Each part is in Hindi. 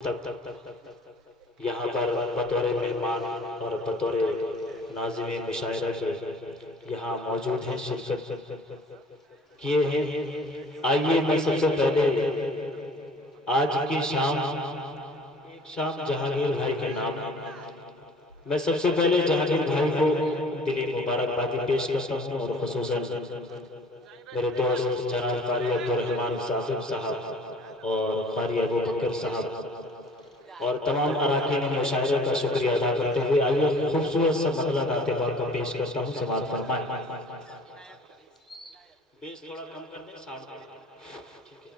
तक यहाँ पर बतौर मेहमान और बतौर नाज़िम मुशायरा के यहाँ मौजूद हैं, शिरकत किए हैं। आइए मैं सबसे पहले आज की शाम जहांगीर भाई के नाम मैं सबसे पहले जहांगीर भाई को दिली मुबारकबादी पेश करता हूँ और ख़ुसूसन मेरे दोस्त जनाब कारी अब्दुर्रहमान साहब और कारी अबू बकर साहब और तमाम अराकीन मुशायरे का शुक्रिया अदा करते हुए आइए खूबसूरत सा मतला नाते पाक का पेश करता हूँ। समाअत फरमाएं। बेस थोड़ा कम कर दें, साउंड ठीक है।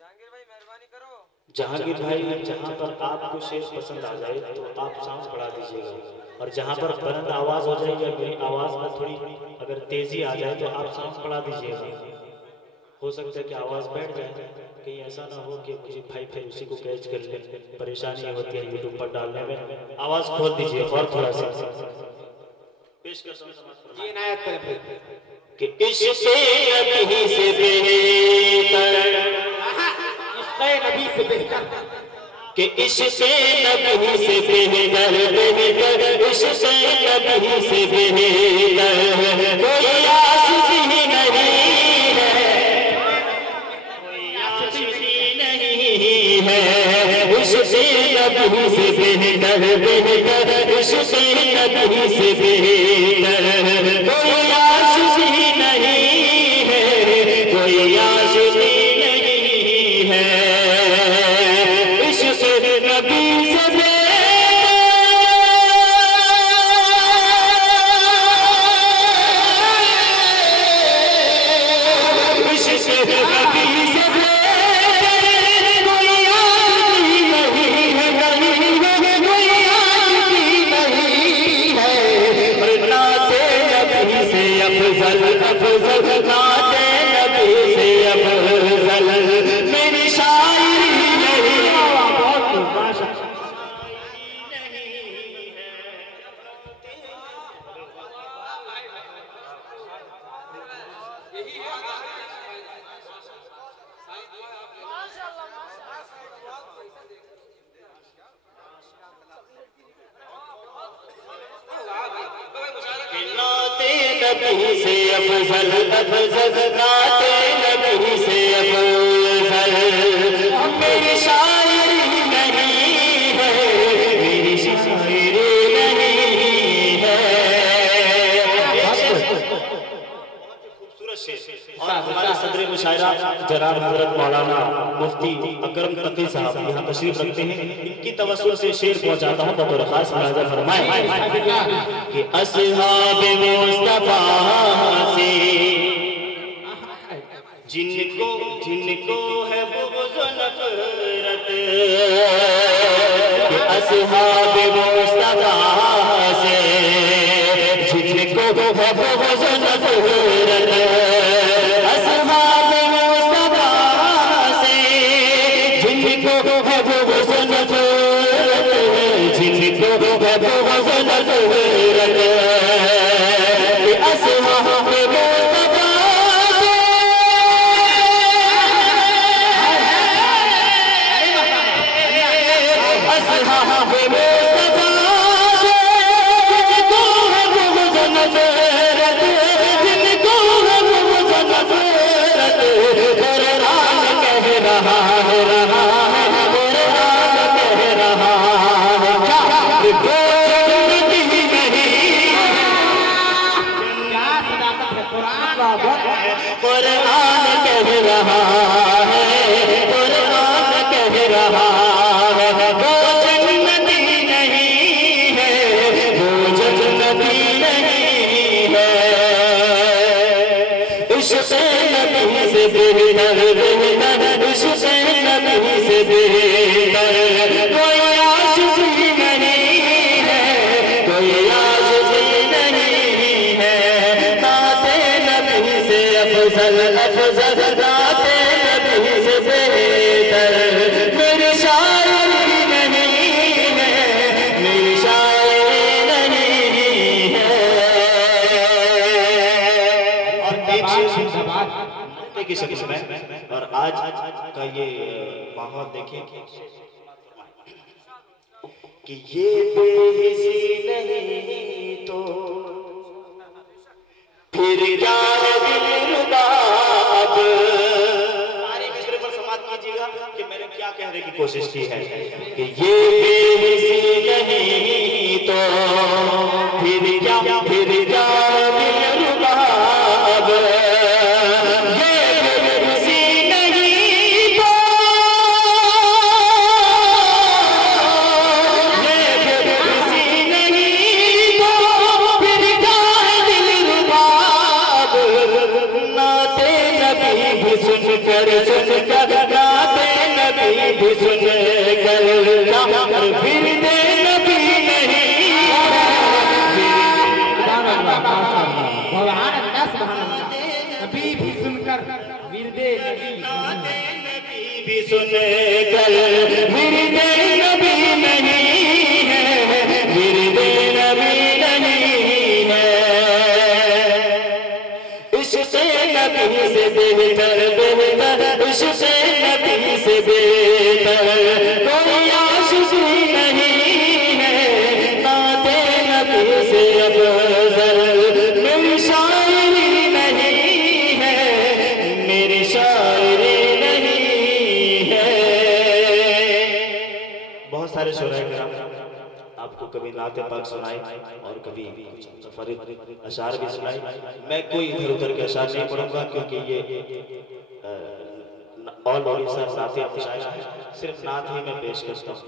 जहांगीर भाई मेहरबानी करो। जहांगीर भाई जहाँ पर आपको शेर पसंद आ जाए तो आप साउंड बढ़ा दीजिएगा, और जहाँ पर बुलंद आवाज हो जाए या मेरी आवाज में थोड़ी अगर तेजी आ जाए तो आप साउंड बढ़ा दीजिएगा। हो सकता है कि आवाज बैठ जाए, कहीं ऐसा ना हो कि मुझे भाई फिर उसी को कैच कर ले, परेशानी होती है यूट्यूब पर डालने में। आवाज खोल दीजिए और थोड़ा सा पेश करता हूं। ये इनायत करें कि इश्क़ नबी से बेहतर, इश्क़ नबी से बेहतर, कि इश्क़ नबी से बेहतर, इश्क़ नबी से बेहतर कोई आशिक़ ही नहीं है, कोई आशिक़ ही नहीं है। इश्क़ नबी से बेहतर, इश्क़ नबी से बेहतर कोई आशिक़ ही नहीं है, कोई आशिक़ ही नहीं है। इश्क़ नबी से नबी से अफजल, अफजल नाते नबी से अफजल मेरी शायरी नहीं है, मेरी शायरी नहीं है। खूबसूरत शेर। और हमारे सदर मुशायरा जनाब हज़रत मौलाना मुफ्ती अकरम तकी साहब यहाँ तशरीफ रखते हैं। इनकी तवस्सुल से शेर पहुँचाता हूँ, बतौर खास मुलाज़ा फरमाएं कि अस्हाबे मुस्तफा से जिनको जिनको है बुग़्ज़ नफ़रत, कि अस्हाबे मुस्तफा से जिनको है बुग़्ज़ नफ़रत, अस्हाबे मुस्तफा से जिनको है बुग़्ज़ नफ़रत, जिनको है बुग़्ज़ नफ़रत, अस्हाबे मुस्तफा अस्हाबे मुस्तफा जिनको है बुग़्ज़ नफ़रत, जिनको है बुग़्ज़ नफ़रत, कुरान कह रहा है, कुरान कह रहा है कुरान कह रहा है, कुरान कह रहा है वो जन्नती नहीं है, वो जन्नती नहीं है। इश्क़ नबी से बेहतर, इश्क़ नबी से बेहतर कोई आशिक़ ही नहीं है, कोई आशिक़ ही नहीं है। नाते नबी से अफजल, अफजल नाते नबी से बेहतर मेरी शायरी नहीं है, मेरी शायरी नहीं है। और एक शेर की शक्ल में, और आज का ये माहौल देखें कि ये बेहिसी नहीं तो फिर क्या है दिलरुबाब। सारे मिसरे पर समाप्त कीजिएगा कि मैंने क्या कहने की कोशिश की है कि ये बेहिसी नहीं तो फिर क्या दिलरुबाब। सुनकर नाते नबी भी सुनकर विरदे नबी नहीं नबी भी सुनकर विरदे नाते नबी भी सुनकर विरदे नबी नहीं है, विरदे नबी नहीं है। इससे नबी से बेहतर उससे नबी से बेहतर कोई आशिकी नहीं है। नाते नबी से अफजल मेरी शायरी नहीं है, मेरी शायरी नहीं है। बहुत सारे शुरा आपको कभी नाते पाक सुनाए और कभी मुतफरिद अशार भी सुनाए। मैं कोई इधर उधर के अशार नहीं पढ़ूंगा क्योंकि ये ऑल ओडिशा नाते मुशायरा है, सिर्फ नात ही मैं पेश करता हूँ।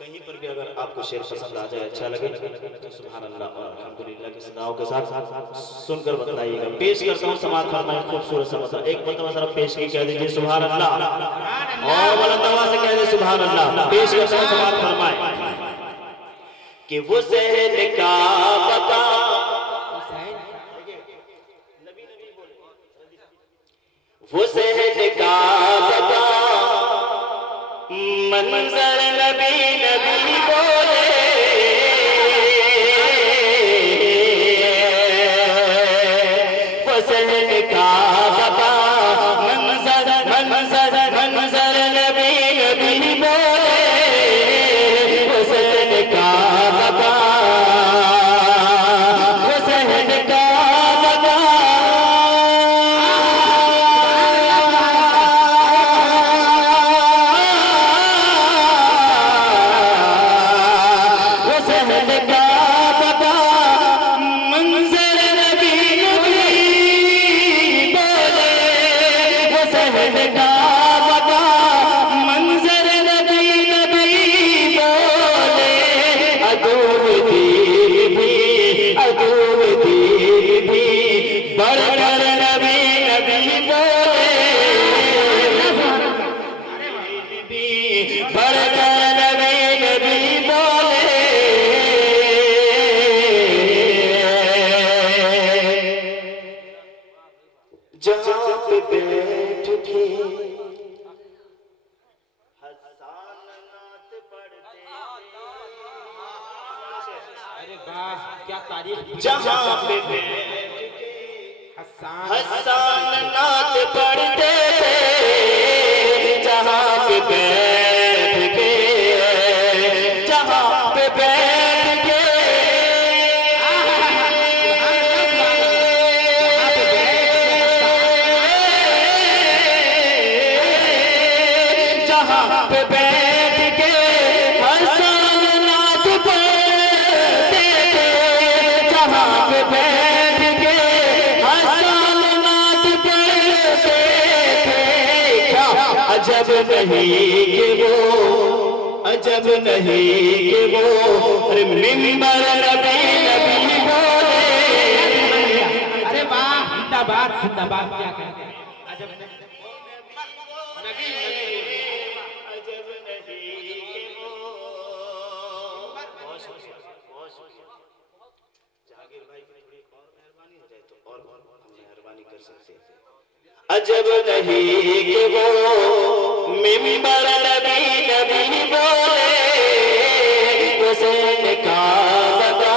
कहीं पर भी अगर आपको शेर पसंद आ जाए, अच्छा लगे तो सुभान अल्लाह और अल्हम्दुलिल्लाह की सदाओं के साथ सुनकर बताइएगा। पेश करता हूँ समाज फरमाए खूबसूरत सा मतलब एक मतलब जरा पेश की कह दीजिए सुभान अल्लाह और बुलंद आवाज से कह दीजिए सुभान अल्लाह। पेश करता हूँ समाज फरमाए कि वो सहन का बता वो सहन का बता मंजर नबी नबी बोले। वो सहन का बता मंजर नबी नबी बोले। वो सहन का बता वो सहन का बता जहाँ पे बैठ के हसन नात पढ़ते। अरे वाह क्या तारीफ। जहाँ पे बैठ के हसन नात पढ़ते थे, जहाँ पे बैठ के जहाँ पे बैठ के जहाँ पे बैठ के हसन नात पढ़ते थे, जहाँ पे बैठ के हसन नात पढ़ते थे। क्या अजब नहीं कि वो अजब नहीं कि वो मिंबर नबी नबी बोले। अरे वाह जिंदाबाद जिंदाबाद क्या कहते हैं। अजब नबी अजब नहीं कि वो मिंबर नबी नबी बोले। हुसैन का बता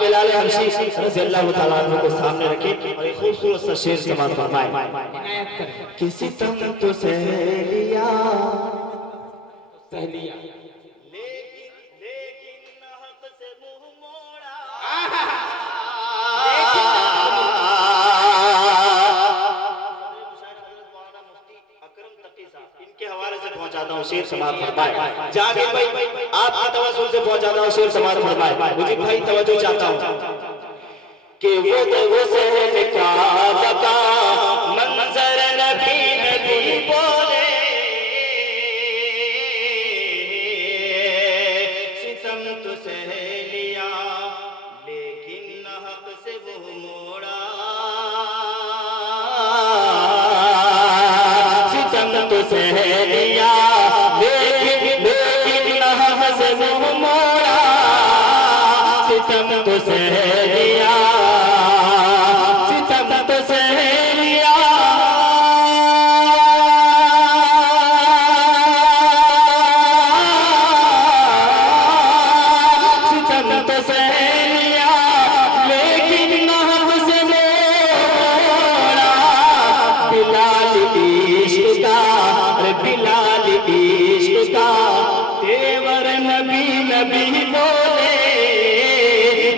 बिलाल हबशी रज़ी अल्लाह तआला अन्हु को सामने रखे और एक खूबसूरत सा शेर समाअत फरमाए। इनायत करें। कि सितम तो सहेलिया सहेलिया लेकिन हक से मुंह मोड़ा। इनके हवाले से पहुंचाता हूँ शेर समाअत फरमाए। जागे भाई आपकी तवज्जो से पहुंचाता हूँ शेर समाअत फरमाए। मुझे भाई तवज्जो चाहता हूँ कि वो सहन का बका मंजर नबी नबी बोले। सितम तो सह लिया लेकिन हक से मुंह मोड़ा। सितम तो सह लिया लेकिन हक से मुंह मोड़ा। सितम तो सह लिया सितम तो सह लिया। सितम तो सह लिया लेकिन हक से मोड़ा। बिलाल इश्क का बिलाल इश्क का तेवर नबी नबी बोले।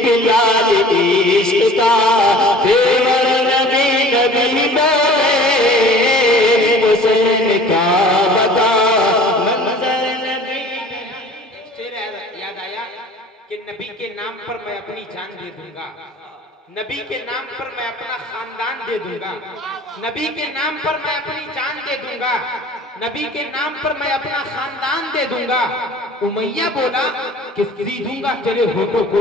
बिलाल इश्क का तेवर नबी नबी बोले। हुसैन का बता मंजर नबी। शेर याद आया कि नबी के नाम पर मैं अपनी जान दे दूंगा, नबी के नाम पर मैं अपना खानदान दे दूंगा, नबी के नाम पर मैं अपनी जान दे दूंगा, नबी के नाम पर मैं अपना खानदान दे दूंगा। उमैया बोला कि सीधूंगा तेरे होठों को।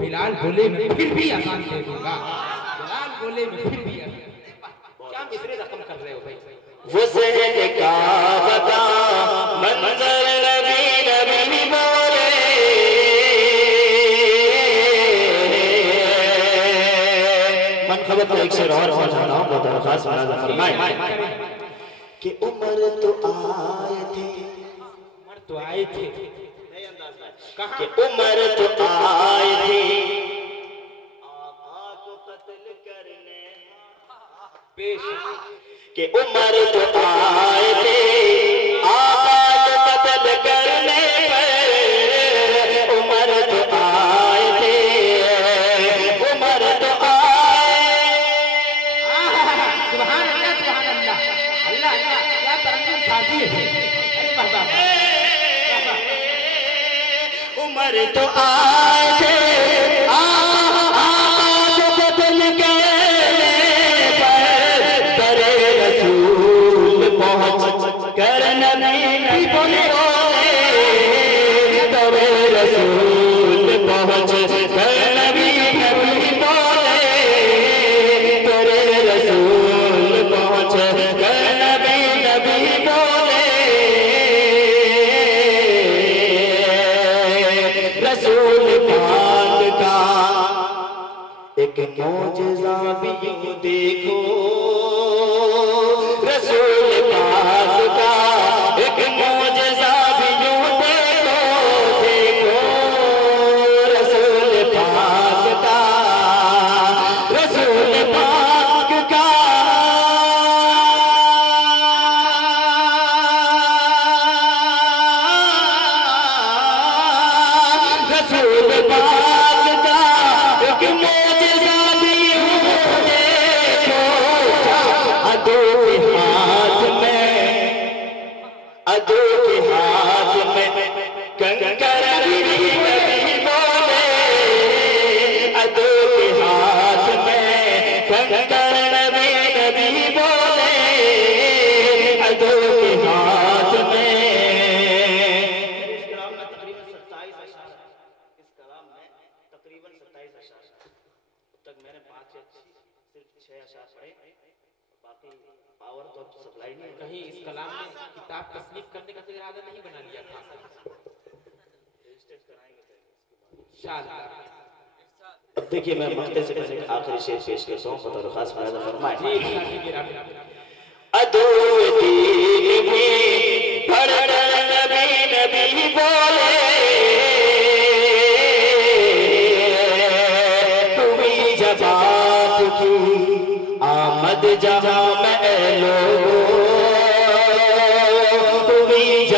बिलाल बोले मैं फिर भी अजान दे दूंगा। बिलाल बोले मैं फिर भी क्या मिसरे रकम कर रहे हो भाई। हुसैन का बता मंजर नबी नबी बोले। मनखबत का एक शेर और पहुंचाता हूँ बहुत दरखास्त फरमाए कि उमर तो आए थे। उमर तो आए थे कहाँ? कि उमर तो आए थे आका को कत्ल करने। बेशक कि उमर तो आए थे आका को कत्ल करने पर। उमर तो आए थे उमर तो सुभान अल्लाह सुभान अल्लाह। अल्लाह अल्लाह क्या तरन्नुम साजी है। अरे वाह वाह वाह। उमर तो आए थे आका को कत्ल करने पर। दरे रसूल पहुंच कर नबी बोले। दरे रसूल पहुंच कर नबी बोले। दरे रसूल पहुंच कर नबी बोले। रसूल पाक का एक मौजज़ा भी यूं देखो। रसूल पाक का एक मौजज़ा भी यूं देखो। देखो रसूल पाक का रसूल पाक का रसूल पाक का एक मौजज़ा भी यूं देखो। अदो के हाथ में अदो के हाथ में कंकर नबी बोले। अदो के हाथ में कंकर नबी बोले। अदो के हाथ में इस कलाम में तकरीबन 27 अशार है। इस कलाम में तकरीबन 27 अशार है। अब तक मैंने 5 या सिर्फ 6 अशार पढ़े। बाकी पावर तो सप्लाई नहीं है। कहीं इस कलाम में किताब तस्नीफ करने का तो इरादा नहीं बना लिया था इंशाअल्लाह। अब देखिए मैं मक्ते से पहले आखिरी शेर पेश करता हूँ। बतौर खास फराज़ फरमाए। अदो दीन भी पढ़ नबी नबी बोले। हुई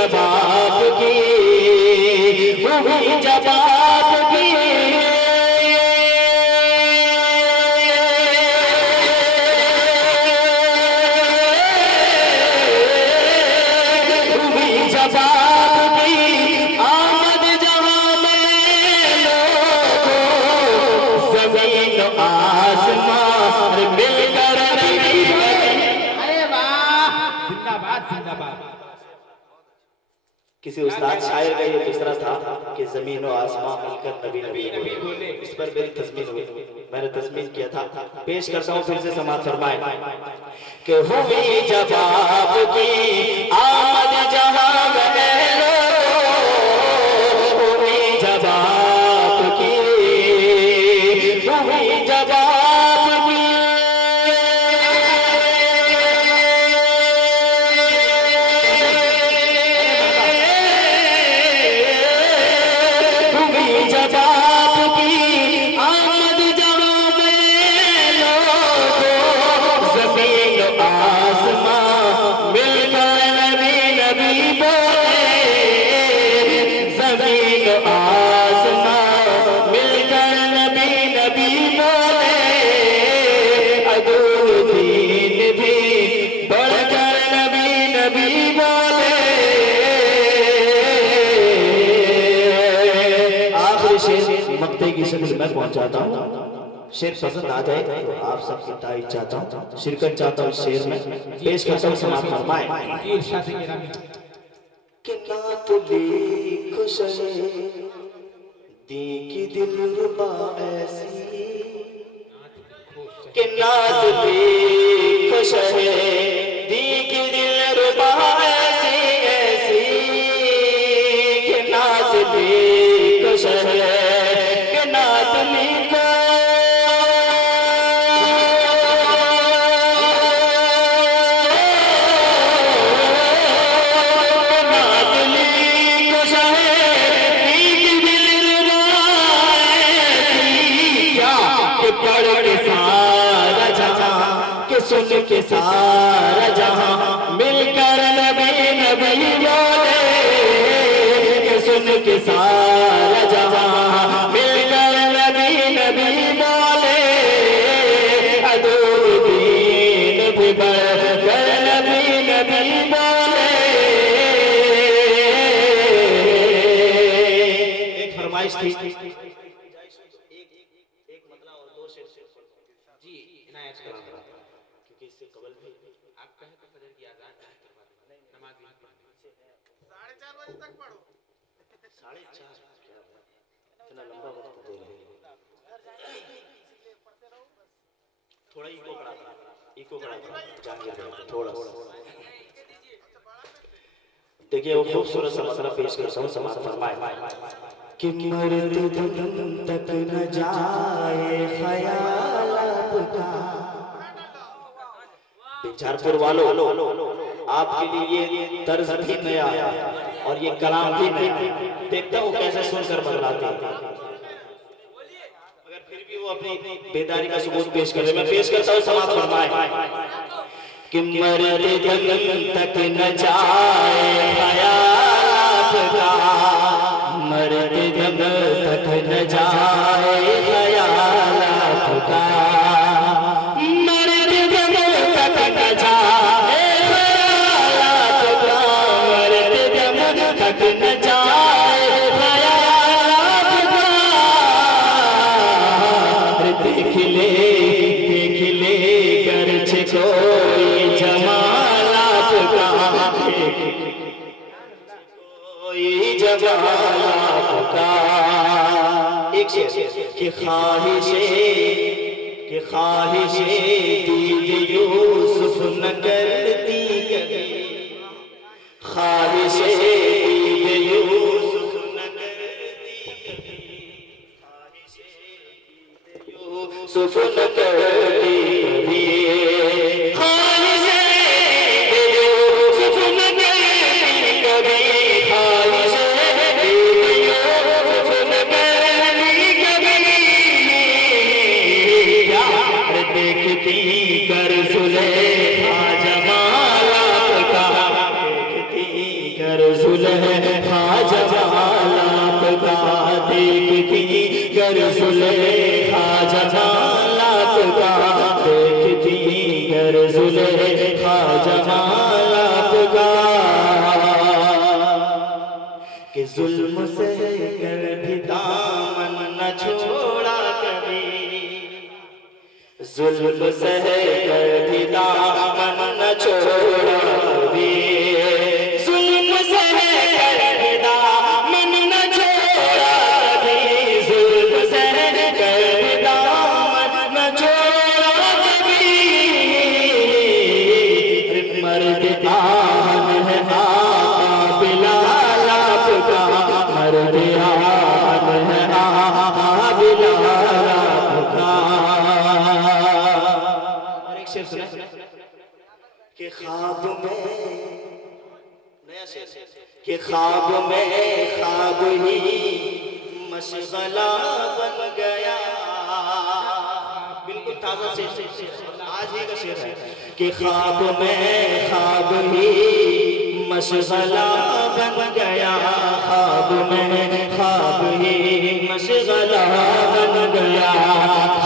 जवाब की, हुई जवाब की, हुई जवाब की, आमद जहां में लोगों, ज़मीन आसमान मिलकर। अरे वाह, जिंदाबाद जिंदाबाद। किसी उस्ताद शायर का ये दूसरा था कि जमीन और आसमान मिलकर नबी नबी नबी बोले। इस पर मेरी तस्मीन हुई, मैंने तस्मीन किया था, पेश करता हूँ फिर से समाअत फरमाए कि हुई जवाब की, आमद जहां में लोगों, हुई जवाब की, हुई जवाब की, जवाब की, आमद जहां में लोगों, ज़मीन आसमान मिलकर नबी नबी बोले, ज़मीन आसमान मिलकर नबी नबी बोले, अदूल दीन भी बढ़कर नबी नबी बोले। मक्ते की शक्ल में पहुंचाता हूँ, शेर पसंद आ जाए तो आप सबकी तारीफ चाहता हूँ, शिरकत चाहता हूँ शेर में, पेश करता हूँ समाअत फरमाए कि ना तो खुश दी की दिलरुबा ऐसी, कि ना तो खुश दी की दिलरुबा ऐसी ऐसी, कि ना तो खुश के नात लिखो, नात लिखो शहीद दिल क्या कि पढ़ के सारा जहां, कि सुन के सारा जहां मिलकर नबी नबी बोले, कि सुन के सारा जहां मिलकर नबी नबी बोले, अदूल दीन भी बढ़कर नबी नबी बोले। एक फरमाइश थी, एक मतलब और दो शेर जी इनायत करा, क्योंकि इससे कबल भी आप कहें तो फजर की अज़ान नमाज नहीं पढ़नी, 4:30 बजे तक पढ़ो। 4:30 इतना लंबा वक्त दे रहे हैं, थोड़ा इको बढ़ा जाएंगे थोड़ा। देखिए वो खूबसूरत सा मसला पेश करता हूँ, समाअत फरमाए कि मरते दम तक न जाए ख्याल आपका। बिचारपुर वालों, आपके लिए ये तर्ज भी नया और ये कलाम भी नया, देखता हूँ कैसे सुनकर बदलाते हैं, मगर फिर भी वो अपनी बेदारी का सबूत पेश कर रहे। मैं पेश करता हूँ, समाअत फरमाए कि मरते दम तक न जाए ख्याल आपका, मरते दम तक न जाए ख्याल आपका, मरते दम तक न जाए ख्याल आपका, मरते दम तक न जाए ख्याल आपका। देख ले गर्ज कोई जमाल आपका, कोई जमाल आपका। एक शेर कि ख्वाहिशे दीद यूसुफ न करती कभी, ख्वाहिशे दीद यूसुफ न करती कभी, ख्वाहिशे दीद यूसुफ न करती कभी, ख्वाहिशे दीद यूसुफ न करती कभी, ख्वाहिशे दीद यूसुफ न करती कभी। देखती कर सुलेखा ख्वाजा मौला आपका कि जुल्म से कर भी दामन न छोड़ा कभी, जुल्म से कर भी दामन न छोड़ा कभी, जुल्म से कर भी दामन न छोड़ा कभी, जुल्म से कर भी दामन न छोड़ा कभी। मर्द आन है आका बिलाल आपका, मर्द आन है आका बिलाल आपका। और एक शेर सुना कि ख्वाब में, नया शेर, कि ख्वाब में ख्वाब ही मशगला बन गया। बिल्कुल ताजा शेर, आज ही का शेर है कि ख्वाब में ख्वाब ही मशगला बन गया, ख्वाब में ख्वाब ही मशगला बन गया,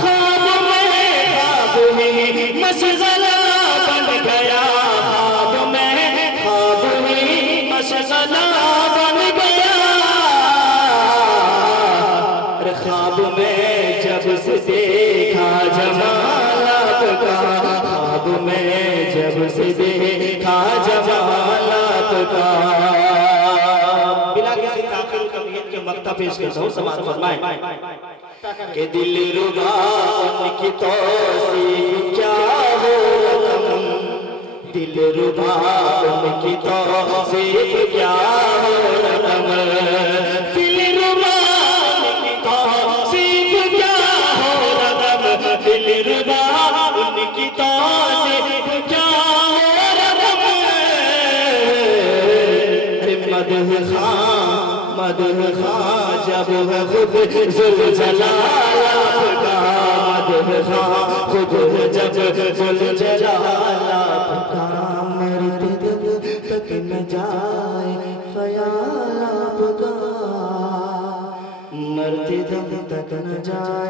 ख्वाब में ख्वाब ही मशगला बन गया, ख्वाब में ख्वाब ही मशगला बन गया। अरे ख्वाब में जब से देखा जमाल आपका, ख्वाब में जब से देखा जमाल आपका। बिला किसी ताक़ीर तमहीद के मक्ता पेश करता हूँ, समाअत फरमाएं कि दिल रुबा उनकी तौसीफ क्या हो रकम, दिल रुबा उनकी तौसीफ क्या हो रकम, दिल रुबा उनकी तौसीफ क्या हो रकम, दिल रुबा उनकी तौसीफ क्या हो रकम। मदह खां जब है खुद ज़ुलजलाल आपका, मदह खां खुद है जब ज़ुलजलाल आपका। मरते दम तक न जाए ख्याल आपका, मरते दम तक न जाए